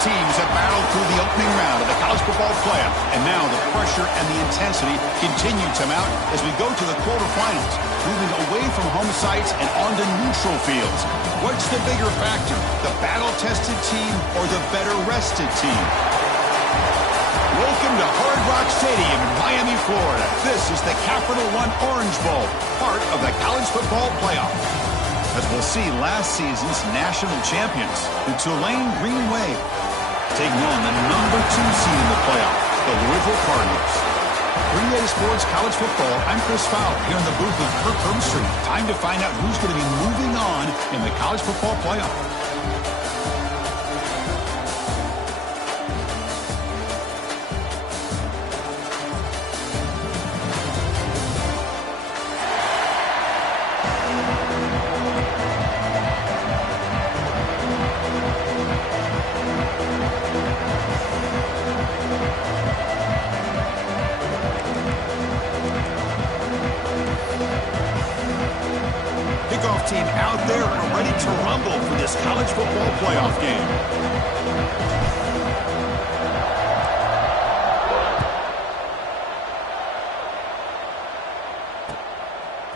teams have battled through the opening round of the college football playoff, and now the pressure and the intensity continue to mount as we go to the quarterfinals, moving away from home sites and onto neutral fields. What's the bigger factor, the battle-tested team or the better-rested team? Welcome to Hard Rock Stadium in Miami, Florida. This is the Capital One Orange Bowl, part of the college football playoff. As we'll see, last season's national champions, the Tulane Green Wave, taking on the number 2 seed in the playoff, the Louisville Cardinals. 3A Sports College Football, I'm Chris Fowler, here in the booth with Kirk Herbstreit. Time to find out who's going to be moving on in the college football playoff. Team out there and ready to rumble for this college football playoff game.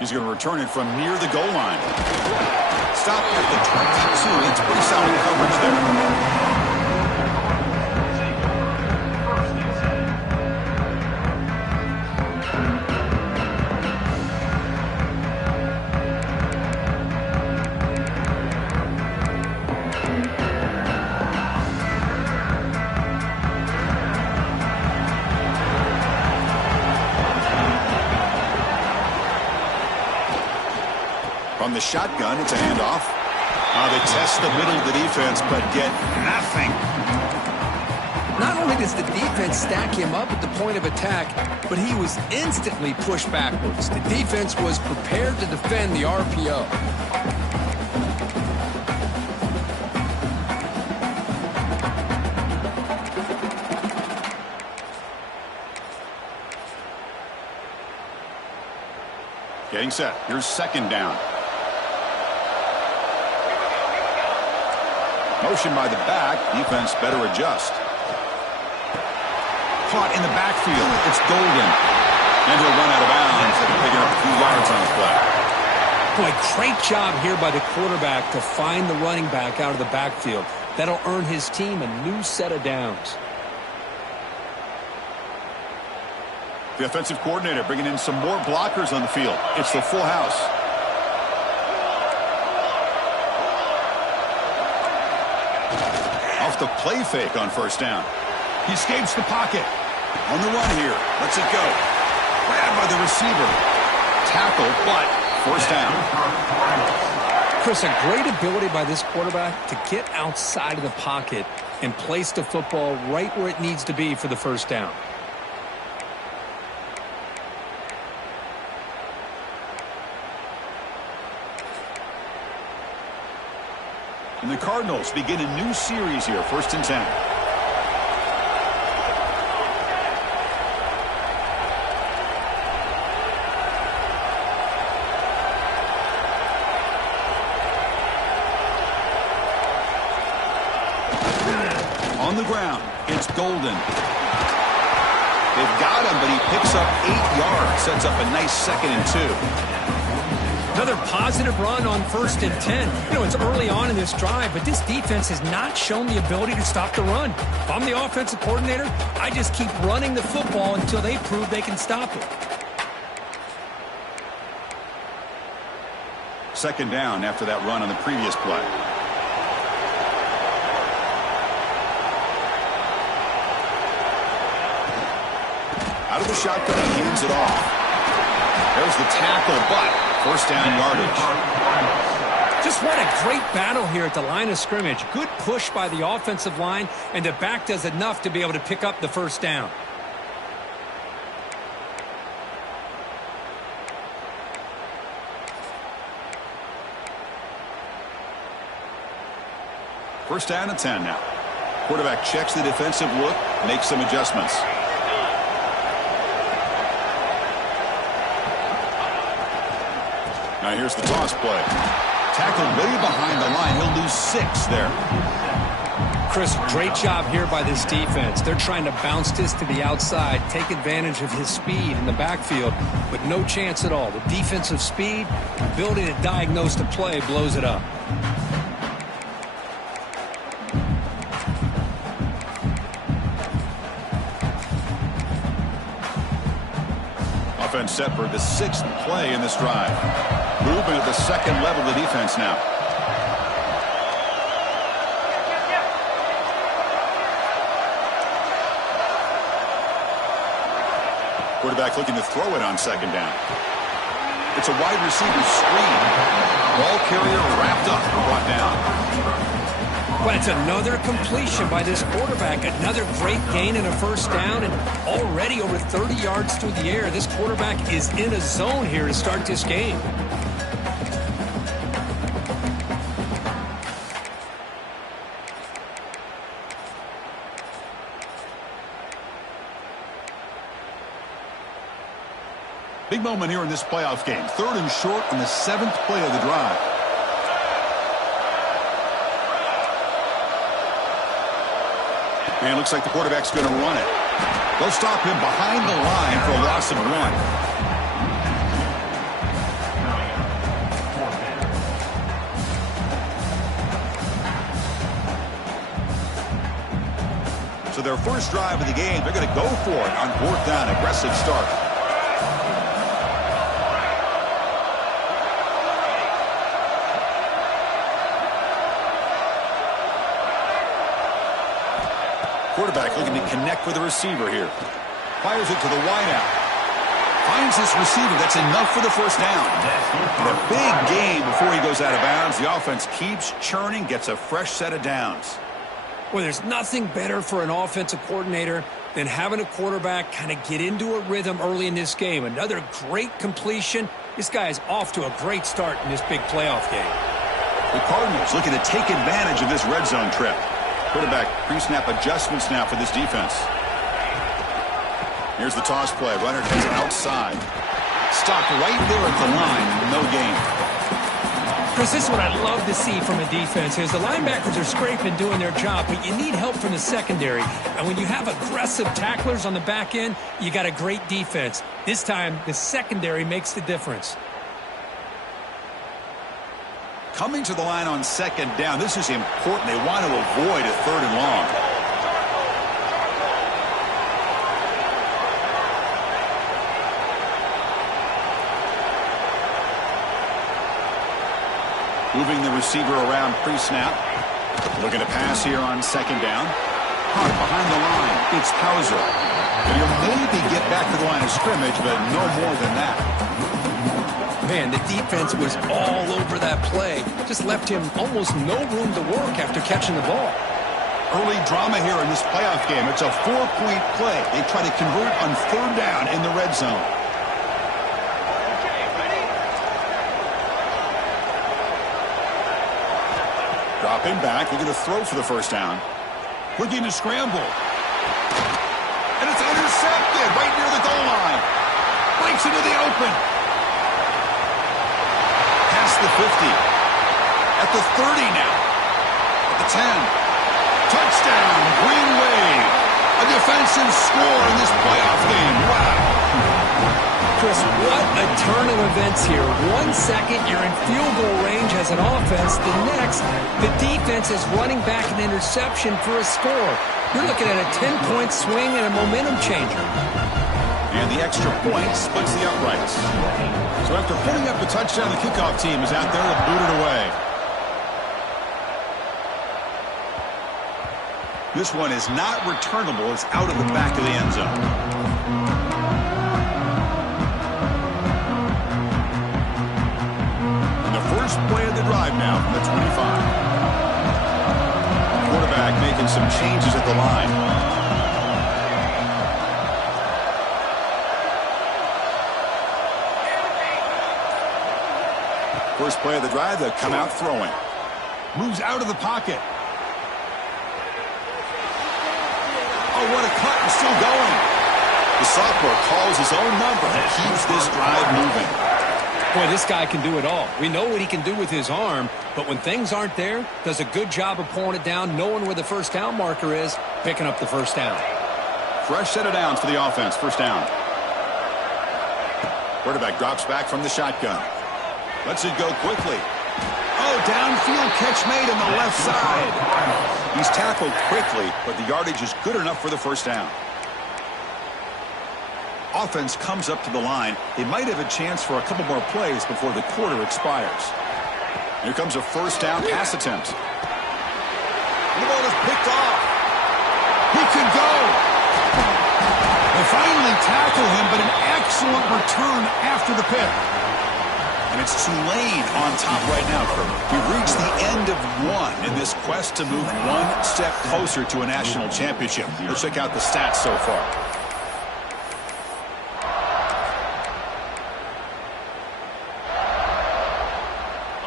He's going to return it from near the goal line. Stop at the 22. It's pretty solid coverage there. From the shotgun, it's a handoff. They test the middle of the defense, but get nothing. Not only does the defense stack him up at the point of attack, but he was instantly pushed backwards. The defense was prepared to defend the RPO. Getting set. Here's second down. Motion by the back. Defense better adjust. Caught in the backfield. It's Golden. And he'll run out of bounds after picking up a few yards on the play. Boy, great job here by the quarterback to find the running back out of the backfield. That'll earn his team a new set of downs. The offensive coordinator bringing in some more blockers on the field. It's the full house. Off the play fake on first down. He escapes the pocket. On the run here. Lets it go. Grabbed by the receiver. Tackle, but first down. Chris, a great ability by this quarterback to get outside of the pocket and place the football right where it needs to be for the first down. And the Cardinals begin a new series here, 1st and 10. On the ground, it's Golden. They've got him, but he picks up 8 yards, sets up a nice 2nd and 2. Another positive run on 1st and 10. You know, it's early on in this drive, but this defense has not shown the ability to stop the run. If I'm the offensive coordinator, I just keep running the football until they prove they can stop it. 2nd down after that run on the previous play. Out of the shotgun, he hands it off. There's the tackle, but first down yardage. Just what a great battle here at the line of scrimmage. Good push by the offensive line, and the back does enough to be able to pick up the first down. First down and 10 now. Quarterback checks the defensive look, makes some adjustments. Now here's the toss play. Tackled way behind the line. He'll lose 6 there. Chris, great job here by this defense. They're trying to bounce this to the outside, take advantage of his speed in the backfield, but no chance at all. The defensive speed, ability to diagnose the play, blows it up. Offense set for the 6th play in this drive. Moving at the second level of the defense now. Quarterback looking to throw it on 2nd down. It's a wide receiver screen. Ball carrier wrapped up and brought down. Well, it's another completion by this quarterback. Another great gain and a 1st down, and already over 30 yards through the air. This quarterback is in a zone here to start this game. Big moment here in this playoff game. 3rd and short on the 7th play of the drive. And it looks like the quarterback's going to run it. They'll stop him behind the line for a loss of 1. So their first drive of the game, they're going to go for it on 4th down. Aggressive start. Quarterback looking to connect with the receiver here. Fires it to the wideout. Finds this receiver. That's enough for the 1st down. And a big gain before he goes out of bounds. The offense keeps churning, gets a fresh set of downs. Well, there's nothing better for an offensive coordinator than having a quarterback kind of get into a rhythm early in this game. Another great completion. This guy is off to a great start in this big playoff game. The Cardinals looking to take advantage of this red zone trip. Quarterback pre-snap adjustments now for this defense. Here's the toss play. Runner heads outside. Stopped right there at the line. No gain. Chris, this is what I love to see from a defense is the linebackers are scraping, doing their job, but you need help from the secondary. And when you have aggressive tacklers on the back end, you got a great defense. This time, the secondary makes the difference. Coming to the line on 2nd down. This is important. They want to avoid a 3rd and long. Moving the receiver around pre-snap. Looking to pass here on 2nd down. Hunt behind the line. It's Hauser. And he'll maybe get back to the line of scrimmage, but no more than that. Man, the defense was all over that play. Just left him almost no room to work after catching the ball. Early drama here in this playoff game. It's a 4-point play. They try to convert on 3rd down in the red zone. Dropping back. They're going to throw for the 1st down. Looking to scramble. And it's intercepted right near the goal line. Breaks into the open. Past the 50. At the 30 now. At the 10. Touchdown, Green Wave. A defensive score in this playoff game. Wow. Chris, what a turn of events here. 1 second, you're in field goal range as an offense. The next, the defense is running back an interception for a score. You're looking at a 10-point swing and a momentum changer. And the extra point splits the uprights. So after putting up the touchdown, the kickoff team is out there to boot it away. This one is not returnable. It's out of the back of the end zone. And the first play of the drive now from the 25. Quarterback making some changes at the line. First play of the drive, they'll come out throwing. Moves out of the pocket. Oh, what a cut, and still going. The sophomore calls his own number and keeps this drive moving. Boy, this guy can do it all. We know what he can do with his arm, but when things aren't there, does a good job of pulling it down, knowing where the first down marker is, picking up the first down. Fresh set of downs for the offense. First down. Quarterback drops back from the shotgun. Lets it go quickly. Oh, downfield catch made on the left side. He's tackled quickly, but the yardage is good enough for the first down. Offense comes up to the line. They might have a chance for a couple more plays before the quarter expires. Here comes a first down pass attempt. The ball is picked off. He could go. They finally tackle him, but an excellent return after the pick. And it's Tulane on top right now, Kurt. We've reached the end of one in this quest to move one step closer to a national championship. Let's check out the stats so far.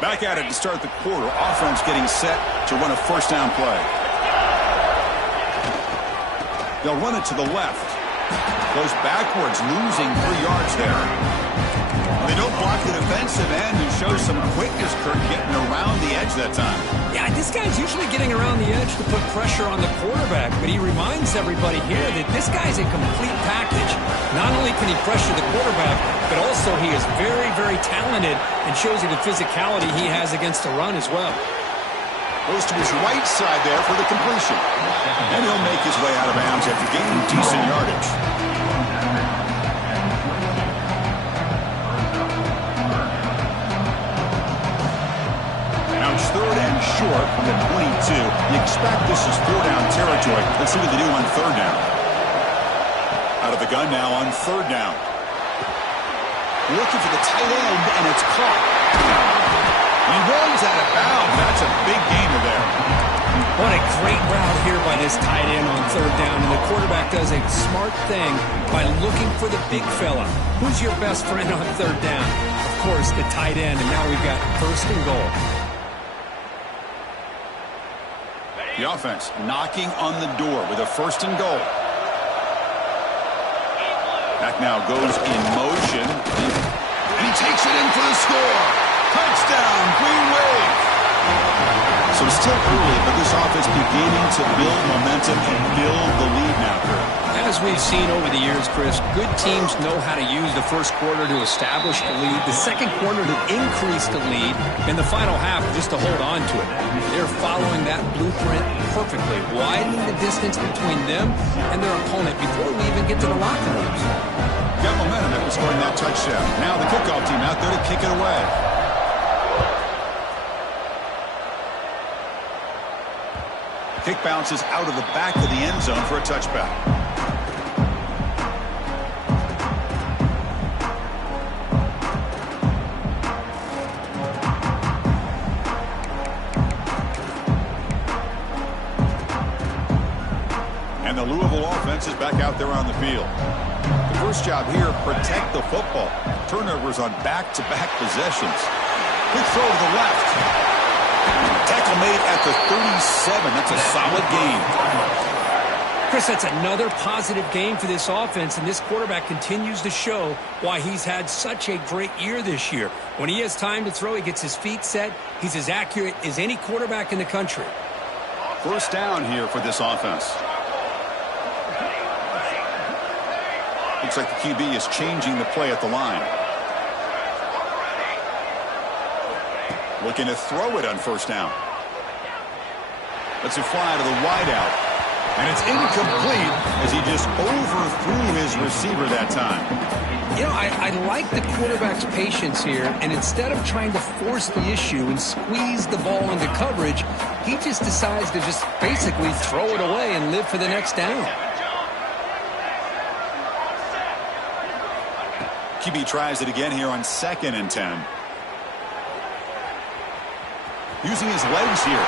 Back at it to start the quarter. Offense getting set to run a first down play. They'll run it to the left. Goes backwards, losing 3 yards there. They don't block the defensive end and show some quickness, Kurt, getting around the edge that time. Yeah, this guy's usually getting around the edge to put pressure on the quarterback, but he reminds everybody here that this guy's a complete package. Not only can he pressure the quarterback, but also he is very, very talented and shows you the physicality he has against the run as well. Goes to his right side there for the completion. And he'll make his way out of bounds after gaining decent yardage. Now it's 3rd and short from the 22. You expect this is 4-down territory. Let's see what they do on 3rd down. Out of the gun now on 3rd down. Looking for the tight end, and it's caught. He runs out of bounds. That's a big gainer there. What a great route here by this tight end on 3rd down, and the quarterback does a smart thing by looking for the big fella. Who's your best friend on 3rd down? Of course, the tight end, and now we've got 1st and goal. The offense knocking on the door with a 1st and goal. Back now goes in motion. And he takes it in for the score. Touchdown, Green Wave. So it's still early, but this offense beginning to build momentum and build the lead now, Kurt. As we've seen over the years, Chris, good teams know how to use the first quarter to establish the lead, the second quarter to increase the lead, and the final half just to hold on to it. They're following that blueprint perfectly, widening the distance between them and their opponent before we even get to the locker rooms. Got momentum after scoring that touchdown. Now the kickoff team out there to kick it away. Kick bounces out of the back of the end zone for a touchback. And the Louisville offense is back out there on the field. The first job here, protect the football. Turnovers on back-to-back possessions. Quick throw to the left. Tackle made at the 37. That's a solid gain. Chris, that's another positive game for this offense, and this quarterback continues to show why he's had such a great year this year. When he has time to throw, he gets his feet set. He's as accurate as any quarterback in the country. First down here for this offense. Looks like the QB is changing the play at the line. Looking to throw it on first down. Lets it fly to the wideout. And it's incomplete as he just overthrew his receiver that time. You know, I like the quarterback's patience here, and instead of trying to force the issue and squeeze the ball into coverage, he just decides to just basically throw it away and live for the next down. QB tries it again here on 2nd and 10. Using his legs here.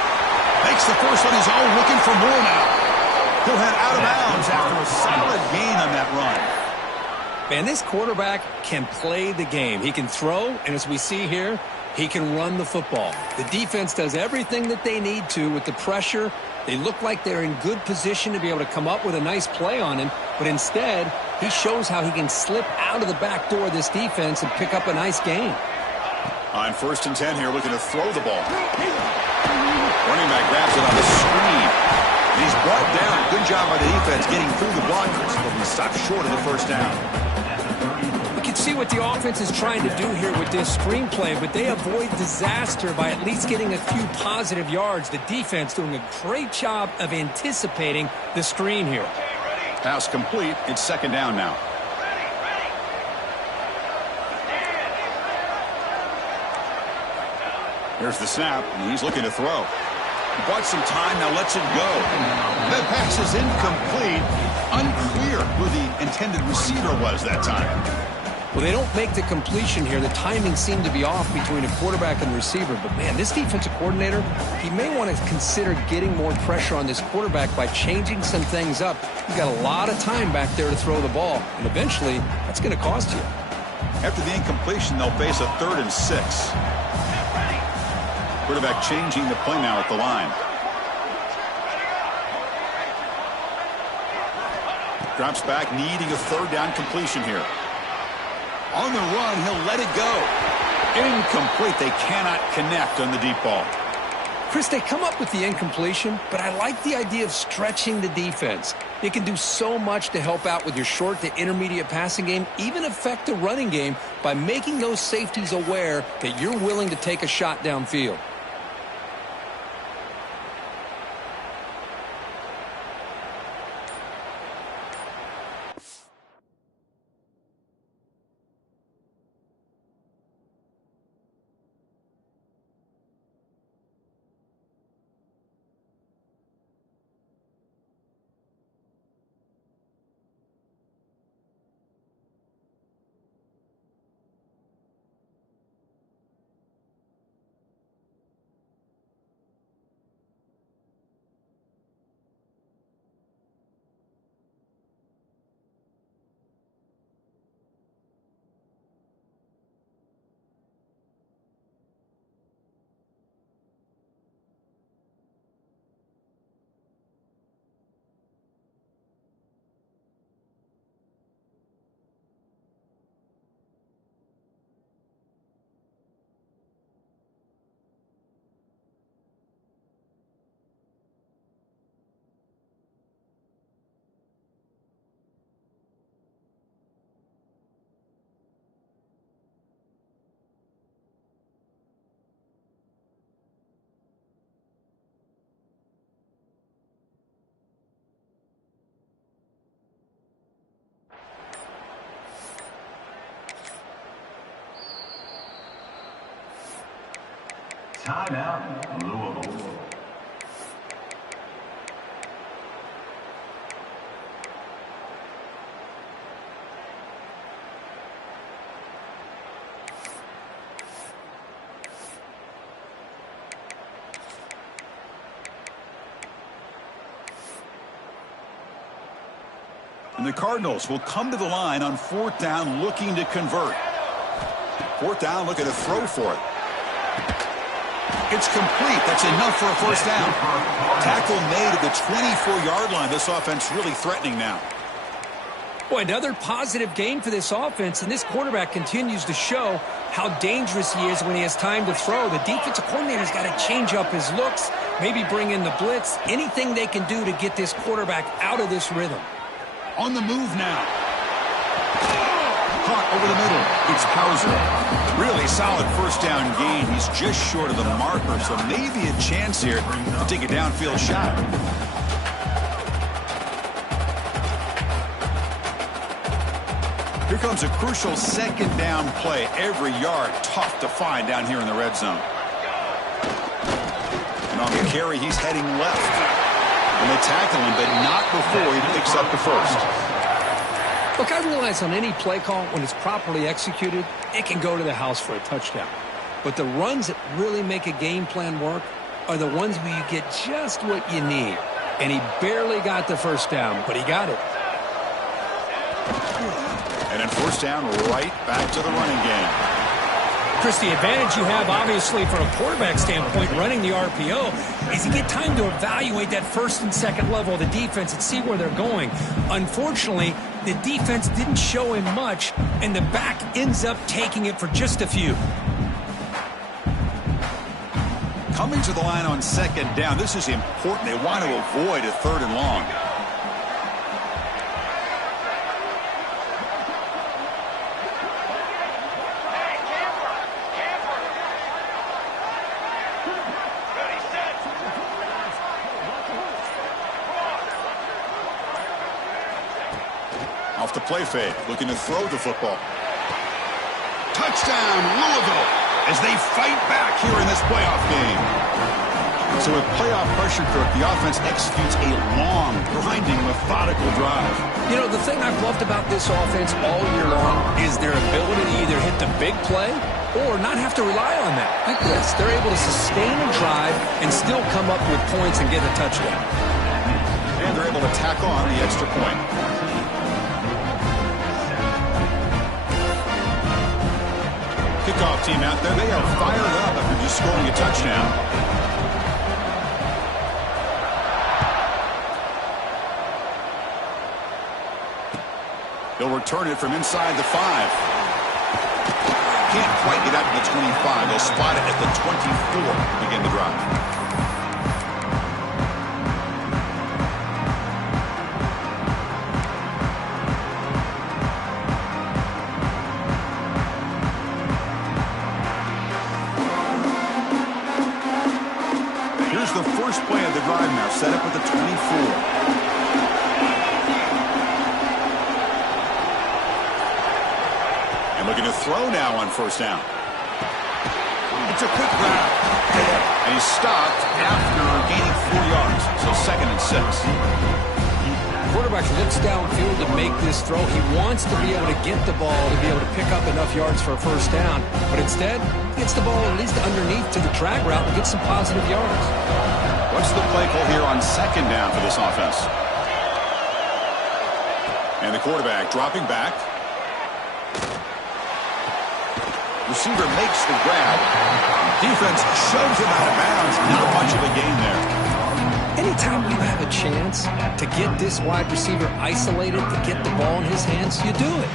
Makes the first on his own, looking for more now. He'll head out of bounds after a solid gain on that run. Man, this quarterback can play the game. He can throw, and as we see here, he can run the football. The defense does everything that they need to with the pressure. They look like they're in good position to be able to come up with a nice play on him, but instead, he shows how he can slip out of the back door of this defense and pick up a nice gain. On 1st and 10 here, looking to throw the ball. Running back grabs it on the screen. And he's brought down. Good job by the defense getting through the blockers, but we stopped short of the first down. You can see what the offense is trying to do here with this screenplay, but they avoid disaster by at least getting a few positive yards. The defense doing a great job of anticipating the screen here. Pass complete. It's 2nd down now. Here's the snap, and he's looking to throw. He bought some time, now lets it go. That pass is incomplete. Unclear who the intended receiver was that time. Well, they don't make the completion here. The timing seemed to be off between a quarterback and the receiver. But, man, this defensive coordinator, he may want to consider getting more pressure on this quarterback by changing some things up. You've got a lot of time back there to throw the ball, and eventually that's going to cost you. After the incompletion, they'll face a 3rd and 6. Quarterback changing the play now at the line. Drops back, needing a 3rd down completion here. On the run, he'll let it go. Incomplete. They cannot connect on the deep ball. Chris, they come up with the incompletion, but I like the idea of stretching the defense. It can do so much to help out with your short to intermediate passing game, even affect the running game by making those safeties aware that you're willing to take a shot downfield. Timeout, Louisville. And the Cardinals will come to the line on 4th down looking to convert. 4th down looking to throw for it. It's complete. That's enough for a 1st down. Tackle made at the 24-yard line. This offense really threatening now. Boy, another positive game for this offense, and this quarterback continues to show how dangerous he is when he has time to throw. The defensive coordinator's got to change up his looks, maybe bring in the blitz, anything they can do to get this quarterback out of this rhythm. On the move now. Caught over the middle. It's Hauser. Really solid 1st down gain. He's just short of the marker, so maybe a chance here to take a downfield shot. Here comes a crucial 2nd down play. Every yard tough to find down here in the red zone. And on the carry, he's heading left. And they tackle him, but not before he picks up the 1st. Look, I realize on any play call, when it's properly executed, it can go to the house for a touchdown. But the runs that really make a game plan work are the ones where you get just what you need. And he barely got the 1st down, but he got it. And then 1st down, right back to the running game. Chris, the advantage you have, obviously, from a quarterback standpoint, running the RPO, is you get time to evaluate that 1st and 2nd level of the defense and see where they're going. Unfortunately, the defense didn't show him much, and the back ends up taking it for just a few. Coming to the line on second down. This is important. They want to avoid a 3rd and long. Off the play fake, looking to throw the football. Touchdown, Louisville, as they fight back here in this playoff game. So with playoff pressure, Kirk, the offense executes a long, grinding, methodical drive. You know, the thing I've loved about this offense all year long is their ability to either hit the big play or not have to rely on that. Like this, they're able to sustain a drive and still come up with points and get a touchdown. And they're able to tack on the extra point. Kickoff team out there, they are fired up after just scoring a touchdown. They'll return it from inside the 5. Can't quite get out to the 25. They'll spot it at the 24 to begin the drive. The first play of the drive now, set up at the 24. And looking to throw now on 1st down. It's a quick grab. And he's stopped after gaining 4 yards. So 2nd and 6. Quarterback looks downfield to make this throw. He wants to be able to get the ball to be able to pick up enough yards for a 1st down. But instead, he gets the ball at least underneath to the drag route and gets some positive yards. What's the play call here on 2nd down for this offense? And the quarterback dropping back. Receiver makes the grab. Defense shoves him out of bounds. Not much of a gain there. Anytime you have a chance to get this wide receiver isolated, to get the ball in his hands, you do it.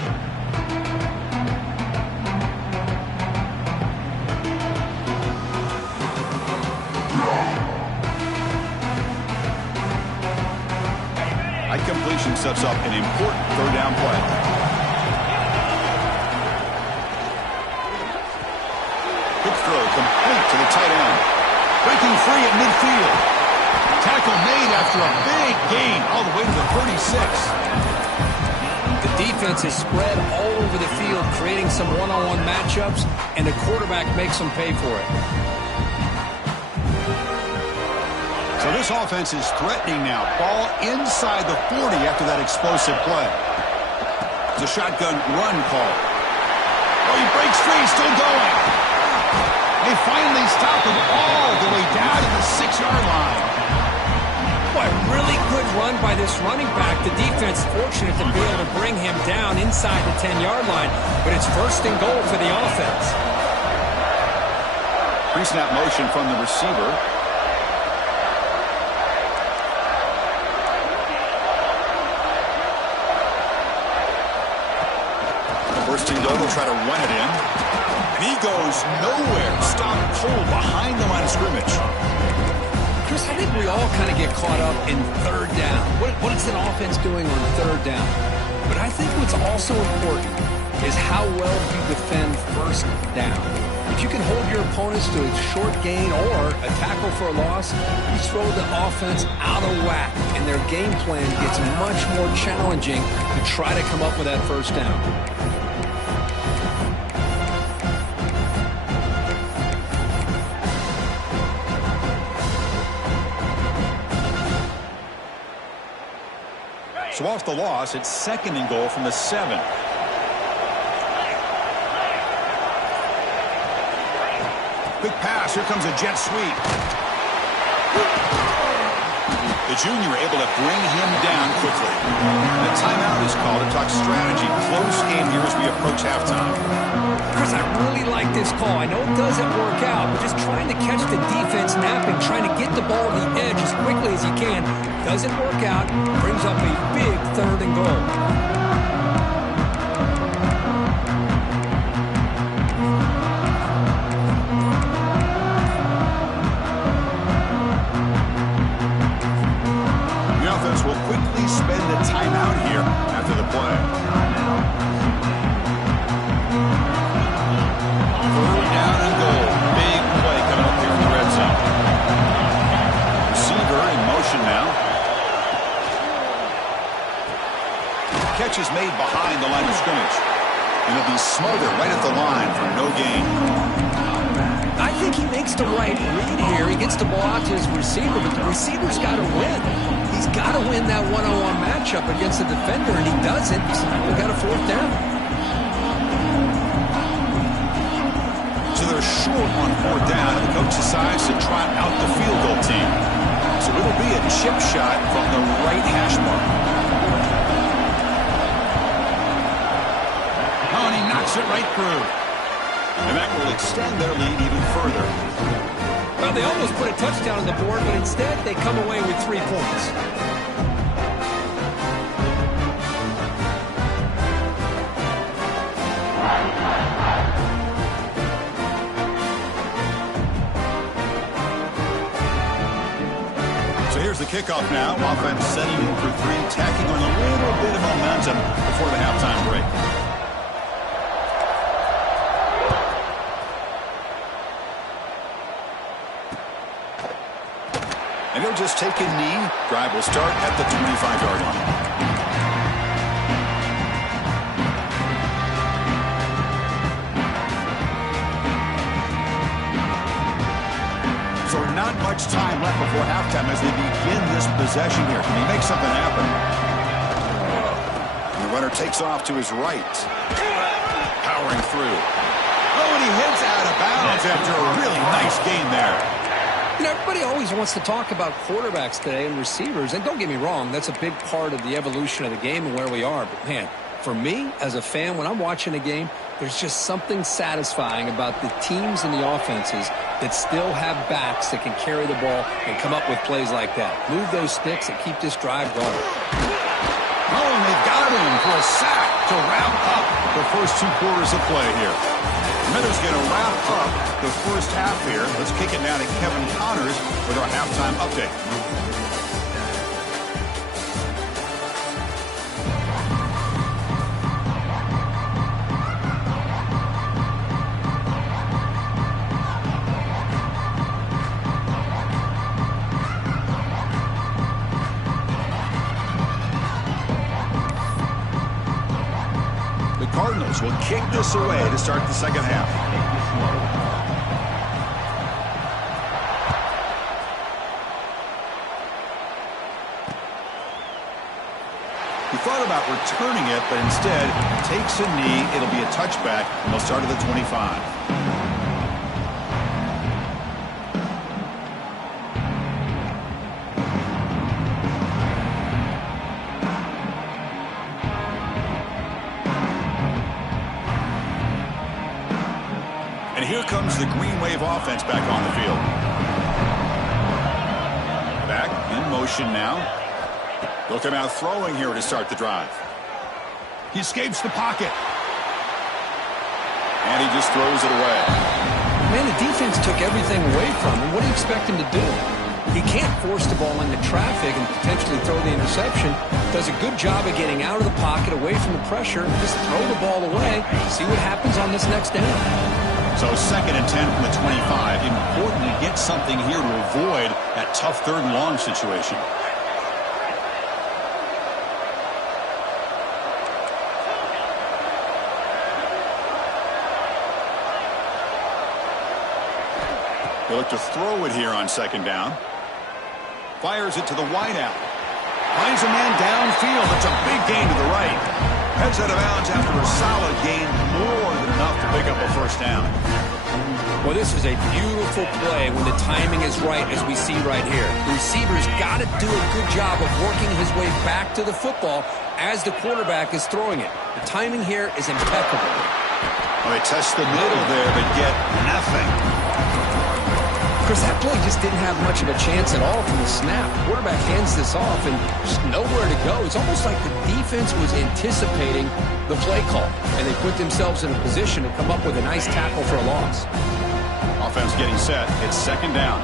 High completion sets up an important 3rd down play. Quick throw complete to the tight end. Breaking free at midfield. Tackle made after a big gain all the way to the 36. The defense is spread all over the field, creating some one-on-one matchups, and the quarterback makes them pay for it. So this offense is threatening now. Ball inside the 40 after that explosive play. It's a shotgun run call. Oh, he breaks free, still going. They finally stop him all the way down to the 6-yard line. Boy, really good run by this running back. The defense fortunate to be able to bring him down inside the 10-yard line, but it's 1st and goal for the offense. Pre-snap motion from the receiver. First and goal, they'll try to run it in. And he goes nowhere. Stopped cold behind the line of scrimmage. Chris, I think we all kind of get caught up in 3rd down. What is an offense doing on 3rd down? But I think what's also important is how well you defend 1st down. If you can hold your opponents to a short gain or a tackle for a loss, you throw the offense out of whack, and their game plan gets much more challenging to try to come up with that 1st down. So off the loss, it's 2nd and goal from the 7. Quick pass. Here comes a jet sweep. The junior able to bring him down quickly. And a timeout is called to talk strategy. Close game here as we approach halftime. Chris, I really like this call. I know it doesn't work out, but just trying to catch the defense napping, trying to get the ball to the edge as quickly as you can. Doesn't work out, brings up a big 3rd and goal. timeout here after the play. Third down and goal. Big play coming up here in the red zone. Receiver in motion now. Catch is made behind the line of scrimmage. And it'll be smothered right at the line for no gain. I think he makes the right read here. He gets the ball out to his receiver, but the receiver's got to win. He's got to win that one-on-one matchup against the defender, and he doesn't. So we've got a fourth down. So they're short on fourth down, and the coach decides to trot out the field goal team. So it'll be a chip shot from the right hash mark. Oh, and he knocks it right through. And that will extend their lead even further. Well, they almost put a touchdown on the board, but instead they come away with 3 points. So here's the kickoff now. Offense setting in for 3, tacking on a little bit of momentum before the halftime break. And he'll just take a knee. Drive will start at the 25-yard line. So not much time left before halftime as they begin this possession here. Can he make something happen? The runner takes off to his right. Powering through. Oh, and he hits out of bounds after a really nice gain there. You know, everybody always wants to talk about quarterbacks today and receivers, and don't get me wrong, that's a big part of the evolution of the game and where we are. But, man, for me, as a fan, when I'm watching a game, there's just something satisfying about the teams and the offenses that still have backs that can carry the ball and come up with plays like that. Move those sticks and keep this drive going. Oh, and they've got him for a sack to wrap up the first 2 quarters of play here. Miller's going to wrap up the first half here. Let's kick it down to Kevin Connors with our halftime update. Cardinals will kick this away to start the second half. He thought about returning it, but instead takes a knee. It'll be a touchback, and they'll start at the 25. Here comes the Green Wave offense back on the field. Back in motion now. They'll come out throwing here to start the drive. He escapes the pocket. And he just throws it away. Man, the defense took everything away from him. What do you expect him to do? He can't force the ball into traffic and potentially throw the interception. Does a good job of getting out of the pocket, away from the pressure, just throw the ball away. See what happens on this next down. So 2nd and 10 from the 25. Important to get something here to avoid that tough 3rd and long situation. They look to throw it here on 2nd down. Fires it to the wideout. Finds a man downfield. It's a big gain to the right. Heads out of bounds after a solid gain, more than enough to pick up a first down. Well, this is a beautiful play when the timing is right, as we see right here. The receiver's got to do a good job of working his way back to the football as the quarterback is throwing it. The timing here is impeccable. Well, they test the middle there, but get nothing. Chris, that play just didn't have much of a chance at all from the snap. The quarterback hands this off and just nowhere to go. It's almost like the defense was anticipating the play call, and they put themselves in a position to come up with a nice tackle for a loss. Offense getting set. It's 2nd down.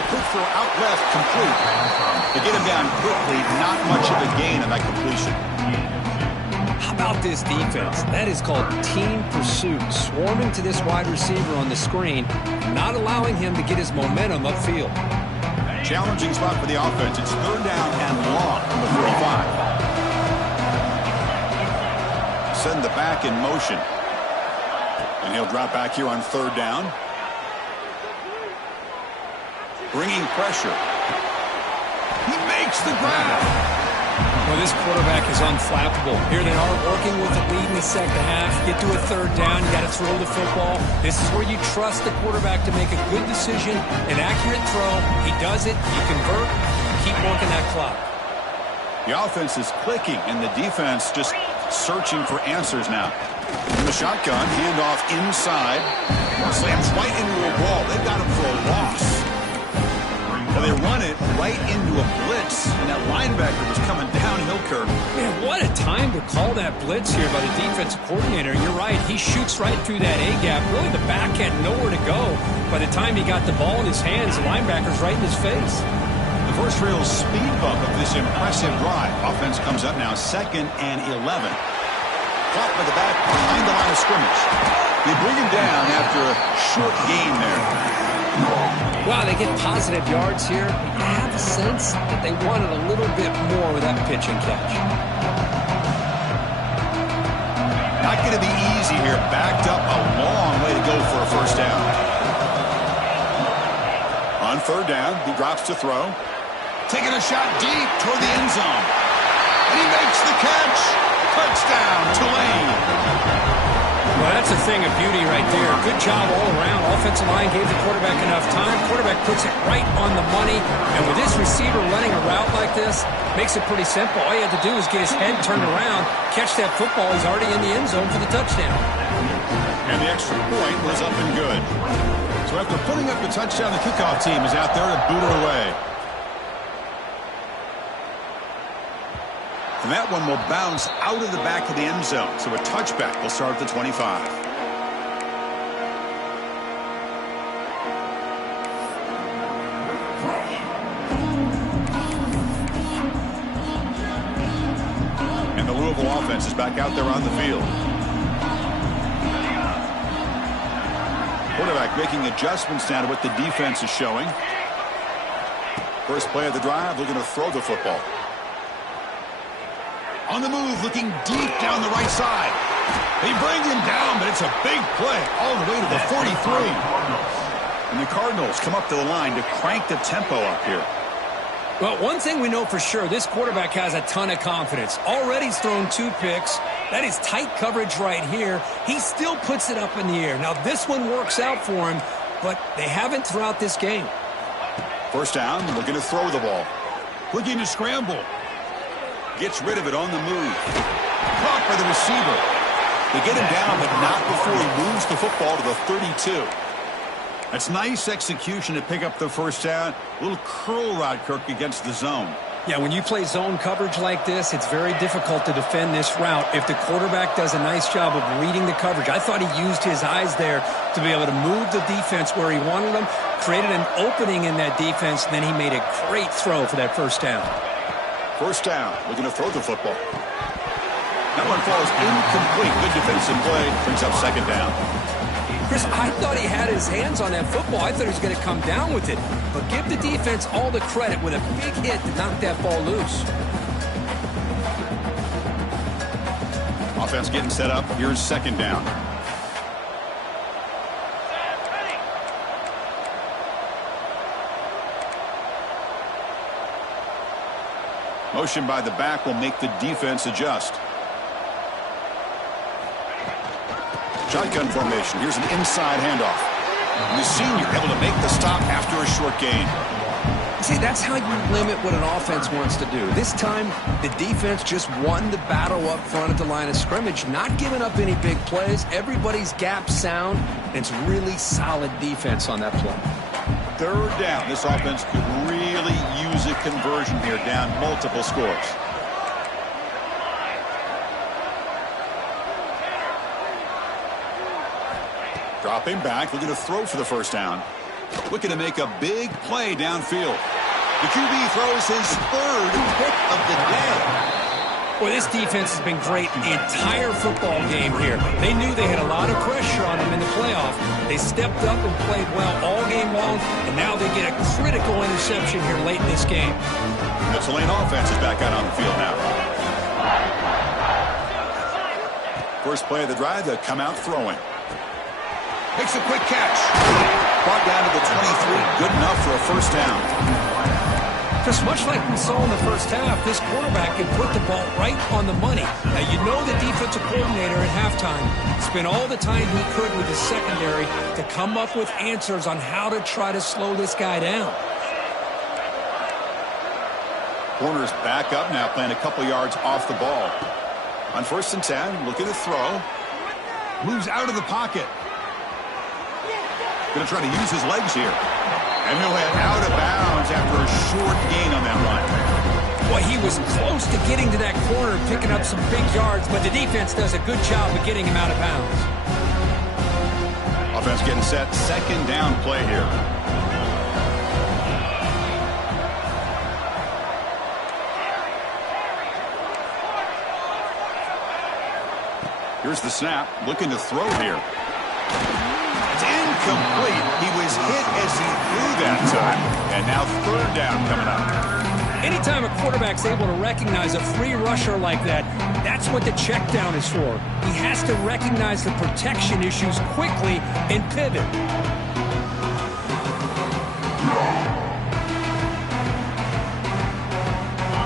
A quick throw out left, complete. To get him down quickly, not much of a gain on that completion. How about this defense? That is called team pursuit. Swarming to this wide receiver on the screen, not allowing him to get his momentum upfield. Challenging spot for the offense. It's third down and long from the 45. Send the back in motion. And he'll drop back here on third down. Bringing pressure. He makes the grab. Well, this quarterback is unflappable. Here they are working with the lead in the second half. Get to a third down, you got to throw the football. This is where you trust the quarterback to make a good decision, an accurate throw. He does it, you convert, keep working that clock. The offense is clicking, and the defense just searching for answers now. In the shotgun, handoff inside. Slams right into a wall. They've got him for a loss. Well, they run it right into a blitz, and that linebacker was coming downhill, Kirk. Man, what a time to call that blitz here by the defensive coordinator. You're right. He shoots right through that A-gap. Really, the back had nowhere to go. By the time he got the ball in his hands, the linebacker's right in his face. The first real speed bump of this impressive drive. Offense comes up now 2nd and 11. Caught by the back behind the line of scrimmage. They bring him down after a short gain there. Wow, they get positive yards here. You have a sense that they wanted a little bit more with that pitch and catch. Not going to be easy here. Backed up a long way to go for a first down. On third down, he drops to throw. Taking a shot deep toward the end zone. And he makes the catch. Touchdown, Tulane. Well, that's a thing of beauty right there. Good job all around. Offensive line gave the quarterback enough time. Quarterback puts it right on the money. And with this receiver running a route like this, makes it pretty simple. All you have to do is get his head turned around, catch that football. He's already in the end zone for the touchdown. And the extra point was up and good. So after putting up the touchdown, the kickoff team is out there to boot it away. And that one will bounce out of the back of the end zone. So a touchback will start at the 25. And the Louisville offense is back out there on the field. Quarterback making adjustments now to what the defense is showing. First play of the drive, looking to throw the football. On the move, looking deep down the right side. They bring him down, but it's a big play all the way to the 43. And the Cardinals come up to the line to crank the tempo up here. Well, one thing we know for sure, this quarterback has a ton of confidence. Already he's thrown 2 picks. That is tight coverage right here. He still puts it up in the air. Now, this one works out for him, but they haven't throughout this game. First down, looking to throw the ball. Looking to scramble. Gets rid of it on the move. Caught by the receiver. They get him down, but not before he moves the football to the 32. That's nice execution to pick up the first down. A little curl route, Kirk, against the zone. Yeah, when you play zone coverage like this, it's very difficult to defend this route if the quarterback does a nice job of reading the coverage. I thought he used his eyes there to be able to move the defense where he wanted them, created an opening in that defense, and then he made a great throw for that first down. First down, looking to throw the football. That one falls incomplete. Good defensive play, brings up second down. Chris, I thought he had his hands on that football. I thought he was going to come down with it. But give the defense all the credit with a big hit to knock that ball loose. Offense getting set up. Here's second down. Motion by the back will make the defense adjust. Shotgun formation. Here's an inside handoff. And the senior able to make the stop after a short gain. See, that's how you limit what an offense wants to do. This time, the defense just won the battle up front at the line of scrimmage, not giving up any big plays. Everybody's gap sound. It's really solid defense on that play. Third down. This offense could really use a conversion here, down multiple scores. Dropping back, looking to throw for the first down. Looking to make a big play downfield. The QB throws his third pick of the day. Boy, this defense has been great the entire football game here. They knew they had a lot of pressure on them in the playoff. They stepped up and played well all game long, and now they get a critical interception here late in this game. The Tulane offense is back out on the field now. First play of the drive, they'll come out throwing. Makes a quick catch. Brought down to the 23. Good enough for a first down. Just much like we saw in the first half, this quarterback can put the ball right on the money. Now, you know the defensive coordinator at halftime spent all the time he could with his secondary to come up with answers on how to try to slow this guy down. Corner's back up now, playing a couple yards off the ball. On 1st and 10, looking to throw. Moves out of the pocket. Going to try to use his legs here. And he'll head out of bounds after a short gain on that run. Boy, he was close to getting to that corner and picking up some big yards, but the defense does a good job of getting him out of bounds. Offense getting set. Second down play here. Here's the snap. Looking to throw here. It's incomplete. He was hit as he threw that time. And now third down coming up. Anytime a quarterback's able to recognize a free rusher like that, that's what the check down is for. He has to recognize the protection issues quickly and pivot.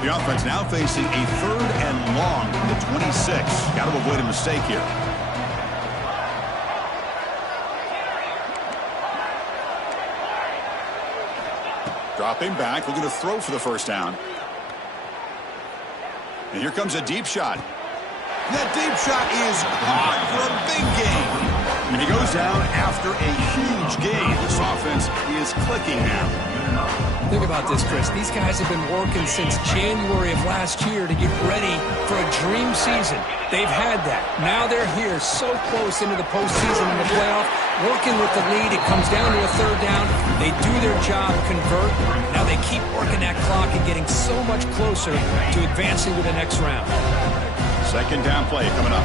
The offense now facing a third and long from the 26. Got to avoid a mistake here. Dropping back, looking to throw for the first down. And here comes a deep shot. And that deep shot is caught for a big gain. And he goes down after a huge gain. This offense is clicking now. Think about this, Chris. These guys have been working since January of last year to get ready for a dream season. They've had that. Now they're here so close into the postseason and the playoff, working with the lead. It comes down to a third down. They do their job, convert. Now they keep working that clock and getting so much closer to advancing to the next round. Second down play coming up.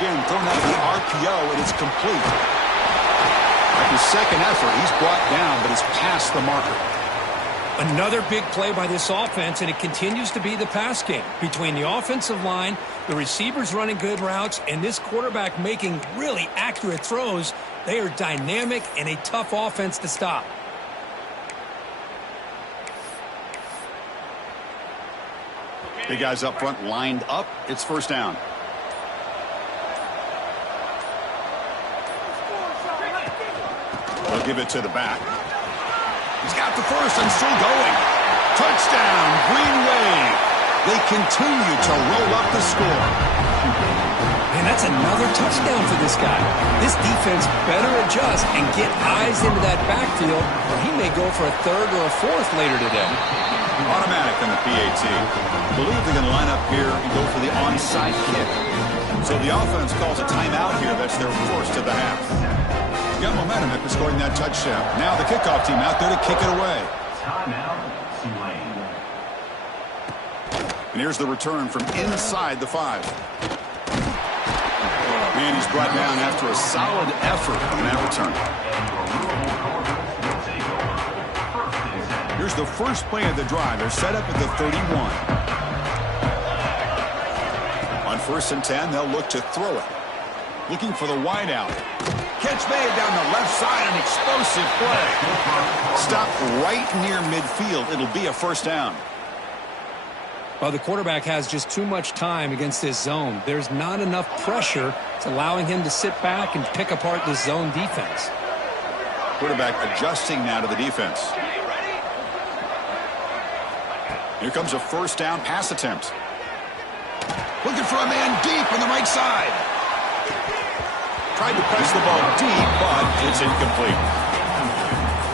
Again, thrown out of the RPO, and it's complete. Like his second effort, he's brought down, but he's past the marker. Another big play by this offense, and it continues to be the pass game. Between the offensive line, the receivers running good routes, and this quarterback making really accurate throws, they are dynamic and a tough offense to stop. Big guys up front lined up. It's first down. They'll give it to the back. He's got the first and still going. Touchdown, Green Wave. They continue to roll up the score. Man, that's another touchdown for this guy. This defense better adjust and get eyes into that backfield, or he may go for a third or a fourth later today. Automatic on the PAT. Believe they're going to line up here and go for the onside kick. So the offense calls a timeout here. That's their first of the half. Got momentum after scoring that touchdown. Now the kickoff team out there to kick it away. Timeout, Tulane. And here's the return from inside the 5. And he's brought down after a solid effort on that return. Here's the first play of the drive. They're set up at the 31. On 1st and 10, they'll look to throw it. Looking for the wideout. Catch made down the left side, an explosive play. Stop right near midfield. It'll be a first down. Well, the quarterback has just too much time against this zone. There's not enough pressure. It's allowing him to sit back and pick apart this zone defense. Quarterback adjusting now to the defense. Here comes a first down pass attempt. Looking for a man deep on the right side. Tried to press the ball deep, but it's incomplete.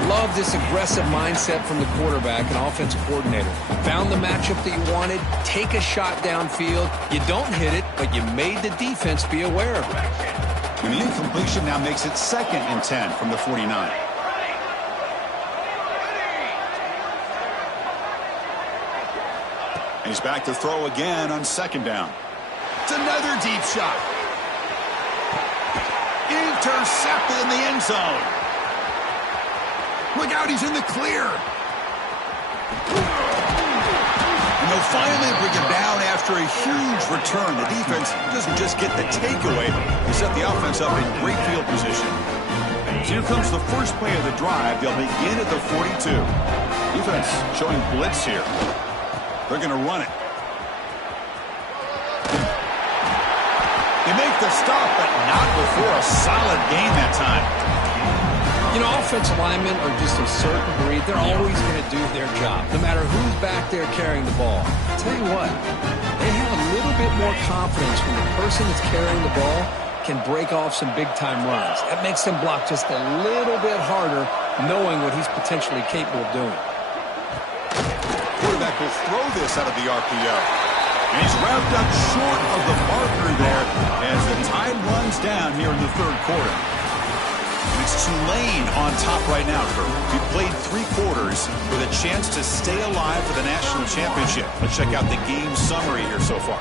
Love this aggressive mindset from the quarterback and offensive coordinator. Found the matchup that you wanted, take a shot downfield. You don't hit it, but you made the defense be aware of it. And the incompletion now makes it 2nd and 10 from the 49. And he's back to throw again on 2nd down. It's another deep shot. Intercepted in the end zone. Look out, he's in the clear. And they'll finally bring him down after a huge return. The defense doesn't just get the takeaway. They set the offense up in great field position. So here comes the first play of the drive. They'll begin at the 42. Defense showing blitz here. They're going to run it. They make the stop, but not before a solid gain that time. You know, offensive linemen are just a certain breed. They're always going to do their job, no matter who's back there carrying the ball. I'll tell you what, they have a little bit more confidence when the person that's carrying the ball can break off some big-time runs. That makes them block just a little bit harder, knowing what he's potentially capable of doing. Quarterback will throw this out of the RPO. And he's wrapped up short of the marker there as the time runs down here in the 3rd quarter. And it's Tulane on top right now, Kurt. He played 3 quarters with a chance to stay alive for the national championship. Let's check out the game summary here so far.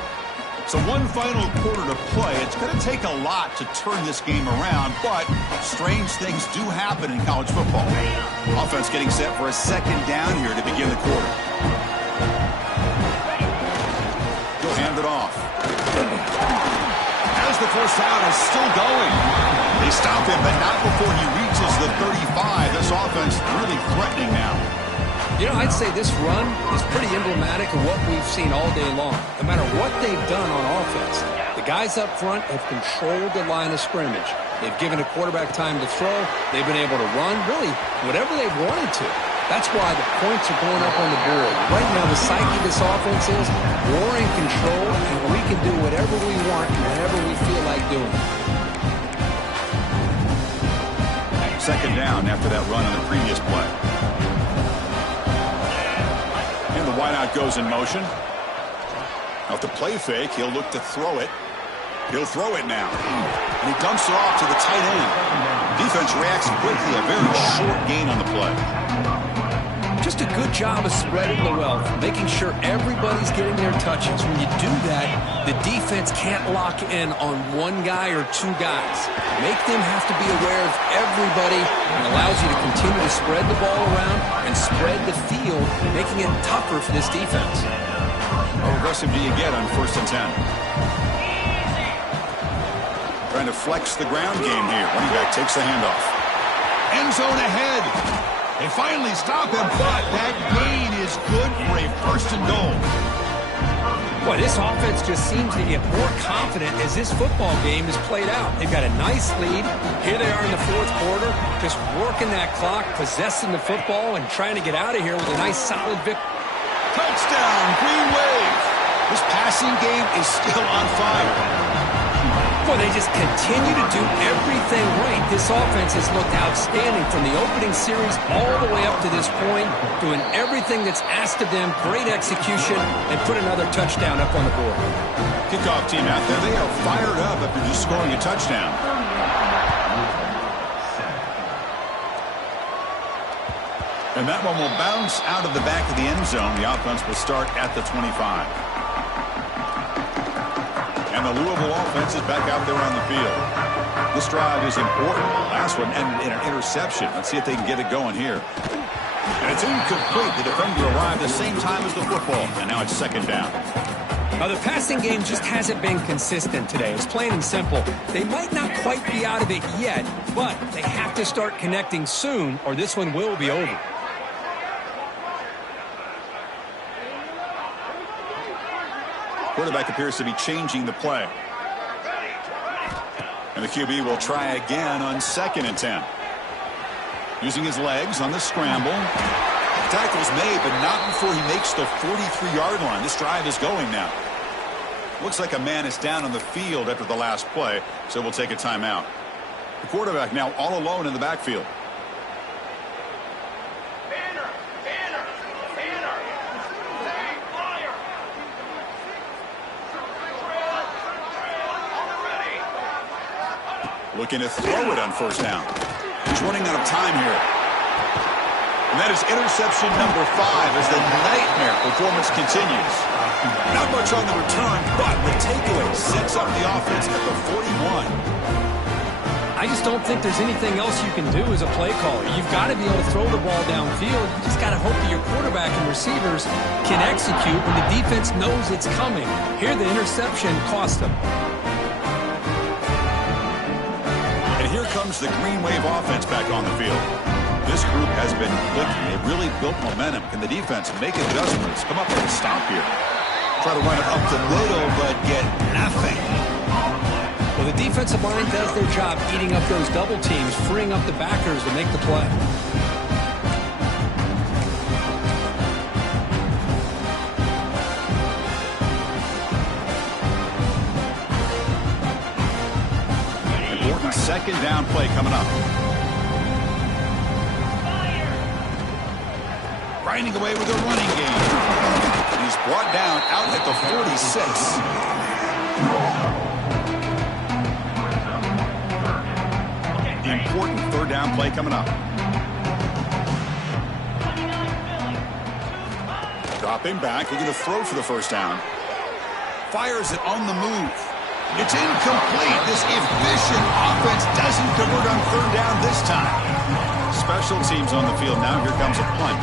So one final quarter to play. It's going to take a lot to turn this game around, but strange things do happen in college football. Offense getting set for a 2nd down here to begin the quarter. He'll hand it off. As the first down is still going. They stop him, but not before he reaches the 35. This offense really threatening now. You know, I'd say this run is pretty emblematic of what we've seen all day long. No matter what they've done on offense, the guys up front have controlled the line of scrimmage. They've given a quarterback time to throw. They've been able to run, really, whatever they've wanted to. That's why the points are going up on the board. Right now, the psyche of this offense is we're in control, and we can do whatever we want, whenever we feel like doing it. 2nd down after that run on the previous play. And the wideout goes in motion. Now, with the play fake, he'll look to throw it. He'll throw it now. And he dumps it off to the tight end. Defense reacts quickly. A very short gain on the play. Just a good job of spreading the wealth, making sure everybody's getting their touches. When you do that, the defense can't lock in on one guy or 2 guys. Make them have to be aware of everybody, and allows you to continue to spread the ball around and spread the field, making it tougher for this defense. How aggressive do you get on 1st and 10? Trying to flex the ground game here. Running back takes the handoff. End zone ahead. They finally stop him, but that gain is good for a 1st and goal. Boy, this offense just seems to get more confident as this football game is played out. They've got a nice lead. Here they are in the 4th quarter, just working that clock, possessing the football, and trying to get out of here with a nice, solid victory. Touchdown, Green Wave. This passing game is still on fire. Boy, they just continue to do everything right. This offense has looked outstanding from the opening series all the way up to this point, doing everything that's asked of them, great execution, and put another touchdown up on the board. Kickoff team out there, they are fired up after just scoring a touchdown. And that one will bounce out of the back of the end zone. The offense will start at the 25. And the Louisville offense is back out there on the field. This drive is important. Last one ended in an interception. Let's see if they can get it going here. And it's incomplete. The defender arrived the same time as the football. And now it's 2nd down. Now, the passing game just hasn't been consistent today. It's plain and simple. They might not quite be out of it yet, but they have to start connecting soon, or this one will be over. Quarterback appears to be changing the play. And the QB will try again on 2nd and 10. Using his legs on the scramble. Tackle's made, but not before he makes the 43-yard line. This drive is going now. Looks like a man is down on the field after the last play, so we'll take a timeout. The quarterback now all alone in the backfield. Looking to throw it on first down. He's running out of time here. And that is interception number 5 as the nightmare performance continues. Not much on the return, but the takeaway sets up the offense at the 41. I just don't think there's anything else you can do as a play caller. You've got to be able to throw the ball downfield. You just got to hope that your quarterback and receivers can execute when the defense knows it's coming. Here, the interception cost them. And here comes the Green Wave offense back on the field. This group has been clicking. They've really built momentum. Can the defense make adjustments? Come up with a stop here. Try to run it up the middle, but get nothing. Well, the defensive line does their job eating up those double teams, freeing up the backers to make the play. Important second down play coming up. Grinding away with a running game. He's brought down out at the 46. The important third down play coming up. Dropping back, looking to throw for the first down. Fires it on the move. It's incomplete. This efficient offense doesn't convert on third down this time. Special teams on the field now. Here comes a punt.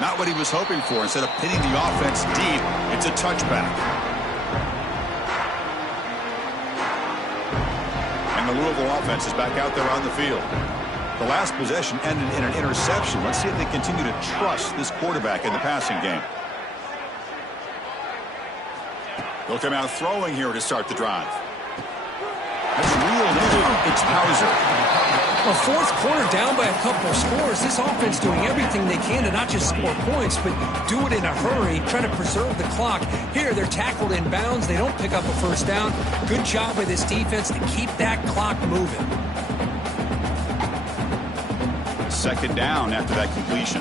Not what he was hoping for. Instead of pinning the offense deep, it's a touchback. And the Louisville offense is back out there on the field. The last possession ended in an interception. Let's see if they continue to trust this quarterback in the passing game. They'll come out throwing here to start the drive. That's real new. It's Hauser. Well, fourth quarter down by a couple of scores. This offense doing everything they can to not just score points, but do it in a hurry, trying to preserve the clock. Here, they're tackled in bounds. They don't pick up a first down. Good job by this defense to keep that clock moving. Second down after that completion.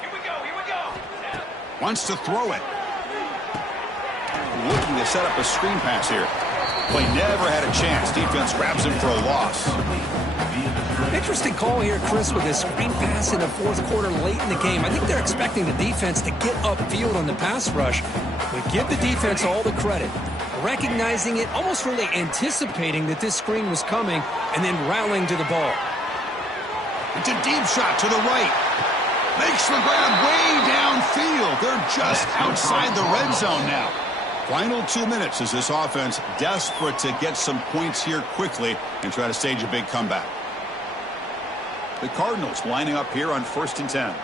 Here we go. Wants to throw it. Looking to set up a screen pass here. Play never had a chance. Defense grabs him for a loss. Interesting call here, Chris, with this screen pass in the fourth quarter late in the game. I think they're expecting the defense to get upfield on the pass rush. We give the defense all the credit. Recognizing it, almost really anticipating that this screen was coming, and then rallying to the ball. It's a deep shot to the right. Makes the grab way downfield. They're just outside the red zone now. Final 2 minutes as this offense desperate to get some points here quickly and try to stage a big comeback. The Cardinals lining up here on 1st and 10.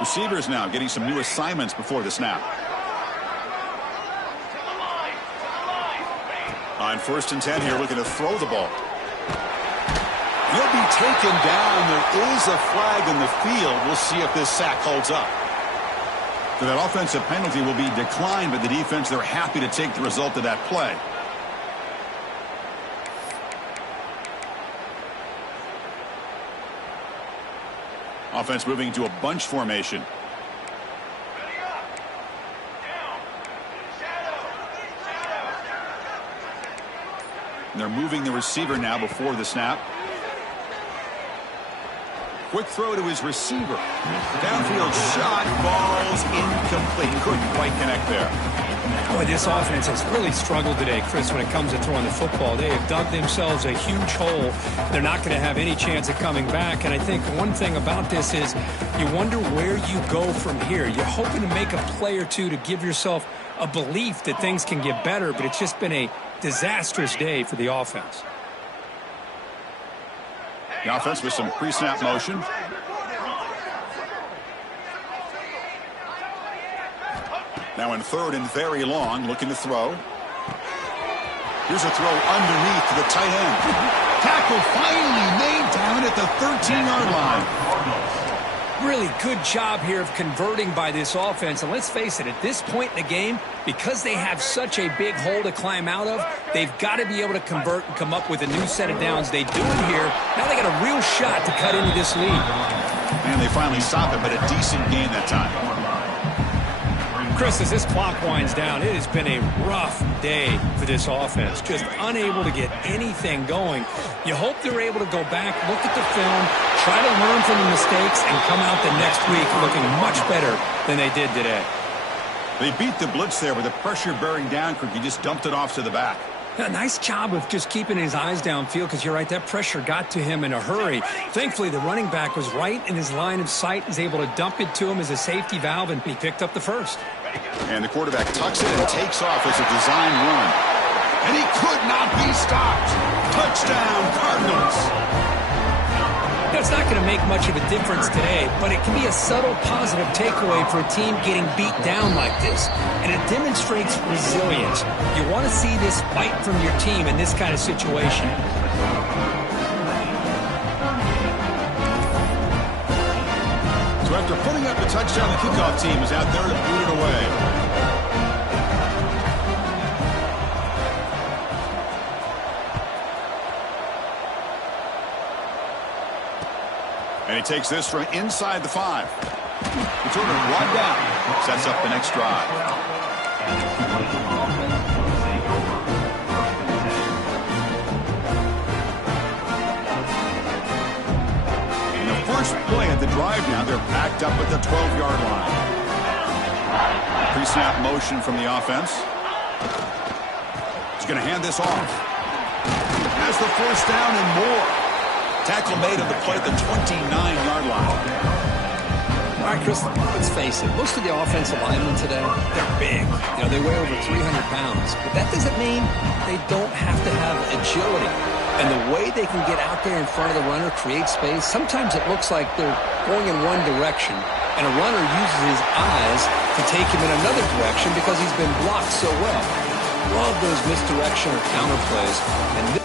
Receivers now getting some new assignments before the snap. On 1st and 10 here, looking to throw the ball. He'll be taken down. There is a flag in the field. We'll see if this sack holds up. So that offensive penalty will be declined by the defense. They're happy to take the result of that play. Offense moving to a bunch formation. And they're moving the receiver now before the snap. Quick throw to his receiver. Downfield shot, balls incomplete. Couldn't quite connect there. Boy, this offense has really struggled today, Chris, when it comes to throwing the football. They have dug themselves a huge hole. They're not going to have any chance of coming back. And I think one thing about this is you wonder where you go from here. You're hoping to make a play or two to give yourself a belief that things can get better, but it's just been a disastrous day for the offense. The offense with some pre-snap motion. Now in 3rd and very long, looking to throw. Here's a throw underneath to the tight end. Tackle finally made down at the 13-yard line. Really good job here of converting by this offense. And let's face it, at this point in the game, because they have such a big hole to climb out of, they've got to be able to convert and come up with a new set of downs. They do it here. Now they got a real shot to cut into this lead. And they finally stop it, but a decent gain that time. Chris, as this clock winds down, it has been a rough day for this offense. Just unable to get anything going. You hope they're able to go back, look at the film, try to learn from the mistakes, and come out the next week looking much better than they did today. They beat the blitz there with the pressure bearing down. He just dumped it off to the back. A nice job of just keeping his eyes downfield, because you're right, that pressure got to him in a hurry. Thankfully, the running back was right in his line of sight, was able to dump it to him as a safety valve, and he picked up the first. And the quarterback tucks it and takes off as a design run. And he could not be stopped. Touchdown, Cardinals. It's not going to make much of a difference today, but it can be a subtle positive takeaway for a team getting beat down like this. And it demonstrates resilience. You want to see this fight from your team in this kind of situation. So after putting up a touchdown, the kickoff team is out there to boot it away. And he takes this from inside the 5. It's ordered one down. Sets up the next drive. In the first play of the drive now, they're backed up at the 12-yard line. Pre-snap motion from the offense. He's going to hand this off. Has the first down and more. Tackle made on the play at the 29-yard line. All right, Chris, let's face it. Most of the offensive linemen today, they're big. You know, they weigh over 300 pounds. But that doesn't mean they don't have to have agility. And the way they can get out there in front of the runner, create space, sometimes it looks like they're going in one direction, and a runner uses his eyes to take him in another direction because he's been blocked so well. Love those misdirection or counter plays. And